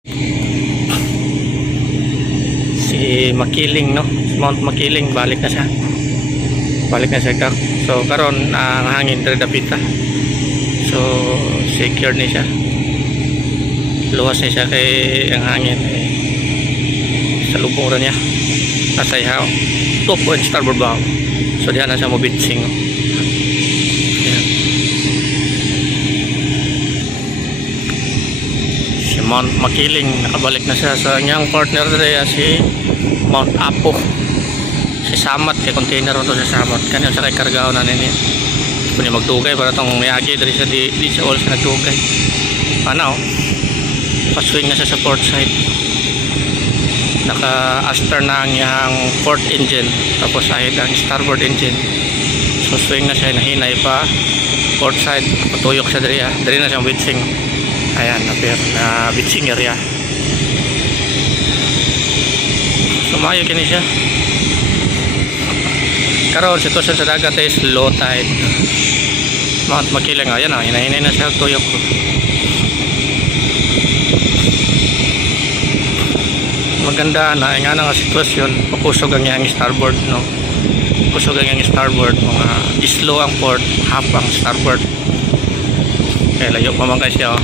Si Makiling, no, Mount Makiling, balik na siya kak. So karon ang hangin diri dapita, so secure ni siya, luwas ni siya kay ang hangin sa lubong ra niya nasa ihaw top and starboard bow. So diyan na siya mobitsing, no? Ayan. Si Mount Makiling nakabalik na siya sa niyang partner diri, si Mount Apo, si Samat, kay container ito sa Samat kanina sa kay kargao na nini kung niya magtugay para itong mayagi diri sa di sa all sa nagtugay ano, paswing na siya sa port side, naka aster na ang iyang port engine, tapos ahit ang starboard engine. So swing na siya, nahinay pa port side, patuyok siya diri na siyang bitsing. Ayan, appear na bitsing area. Sumayo kini siya. Karon sitwasyon sa dagat is low tide. Mount Makiling, ayan o, hinahinay na siya tuyok ko. Maganda na nga nga sitwasyon, pakusog ang iyang starboard, no? Kusog ang iyang starboard, mga slow ang port, half ang starboard. Kaya layo pa man siya, oh.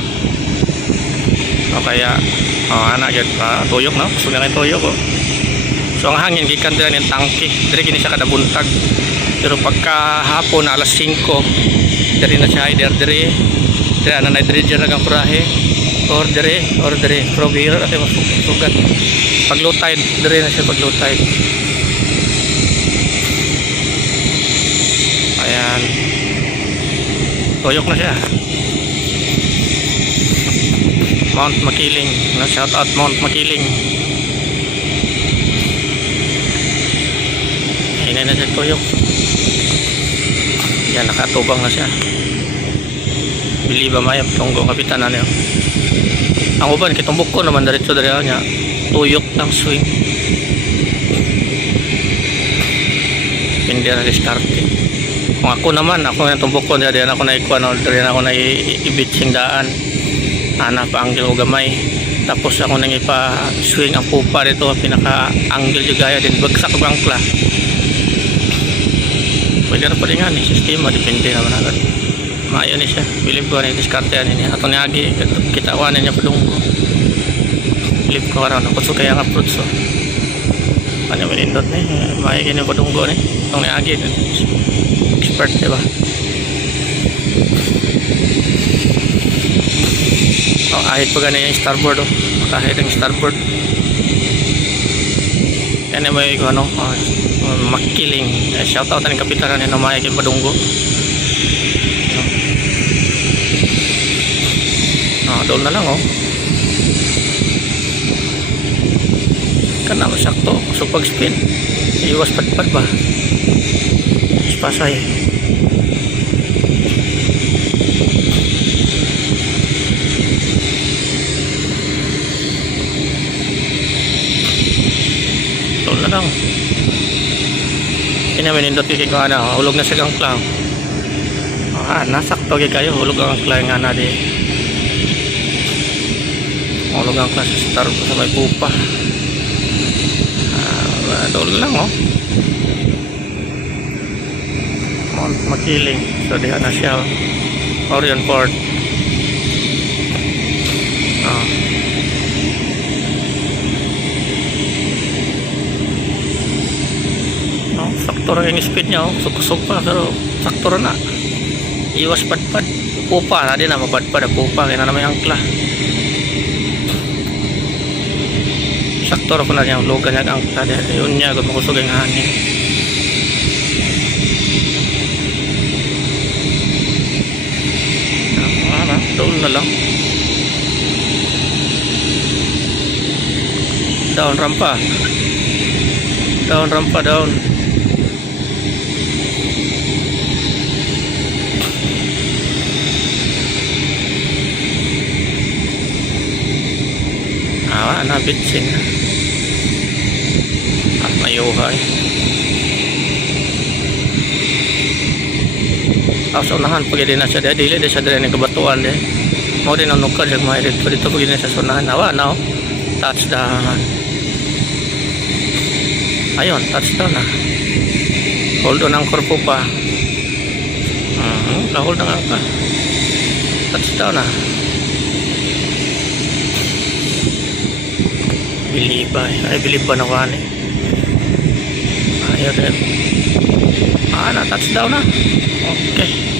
O kaya anak yun, tuyok, no? Kusog ang tuyok, oh. So ang hangin gikan dira ning tangke, diri kini siya kada buntag. Pero pagka hapon alas 5, diri na siya diri ana na diri dira ang kurahe. Or diri from here ate masugat. Pag low tide diri na siya, pag low tide. Ayan. Tuyok na siya. Mount Makiling, na shout out Mount Makiling. Hinay na siya tuyok. Yan, nakatubang na siya. Bili ba mayap tunggo kapitan na niyo. Ang uban kitumbok ko naman diretso dari niya. Tuyok ng swing. Hindi na diskarte. Kung ako naman, ako yung tumbok ko dari ako na ikuan, dari ako na ibitsing daan. Ana pa angle o gamay. Tapos ako nang ipa-swing ang pupa dito, pinaka-angle jugaya din bagsak ang bangkla. Pwede na pala nga ni sistema, depende naman agad. Maayon ni siya, bilib ko na yung diskartean niya. Atong niagi, kitawanan niya padung ko. Bilib ko araw, nakuso kaya nga fruits. So. Ano minindot ni, maayon yung padung ko ni. Atong niagi, expert, diba? Ahit pa ganyan yung starboard, oh. Makahit ang starboard. Yan yung may ano, Makiling. Shout out ng kapitaran ni Namay kay Padunggo. Doon na lang, oh. Kana masakto. So pag spin, iwas padpad ba? Pasay. Doon na lang. Pinaminindot kay ko ana, hulog na sa gangkla. Nasakto kay kayo, hulog ang gangkla nga na di. Hulog ang gangkla sa star sa may pupa. Doon lang, oh. Mount Makiling. So diha na siya, Orion Port. Sakto rin yung speed niya, oh. Sukusog pa, pero sakto rin na. Iwas padpad. Pupa, na din na mapadpad ang pupa, kaya na naman yung angkla. Sakto rin ko na niya, lugan niya ang angkla. Yun niya, kung makusog yung hangin. Doon na lang. Down rampa. Down rampa, down. Nabitsing at mayuhay. Sa unahan pag hindi na siya dili siya dili ng kabatuan mo rin ang nukad sa mga dito pag sa sunahan nawa na touchdown. Ayun, touchdown na. Hold on ang korpo pa. Hold on ka. Touchdown na. Believe ba? Ay, believe ba na wani? Ayun rin. Na touchdown na. Okay.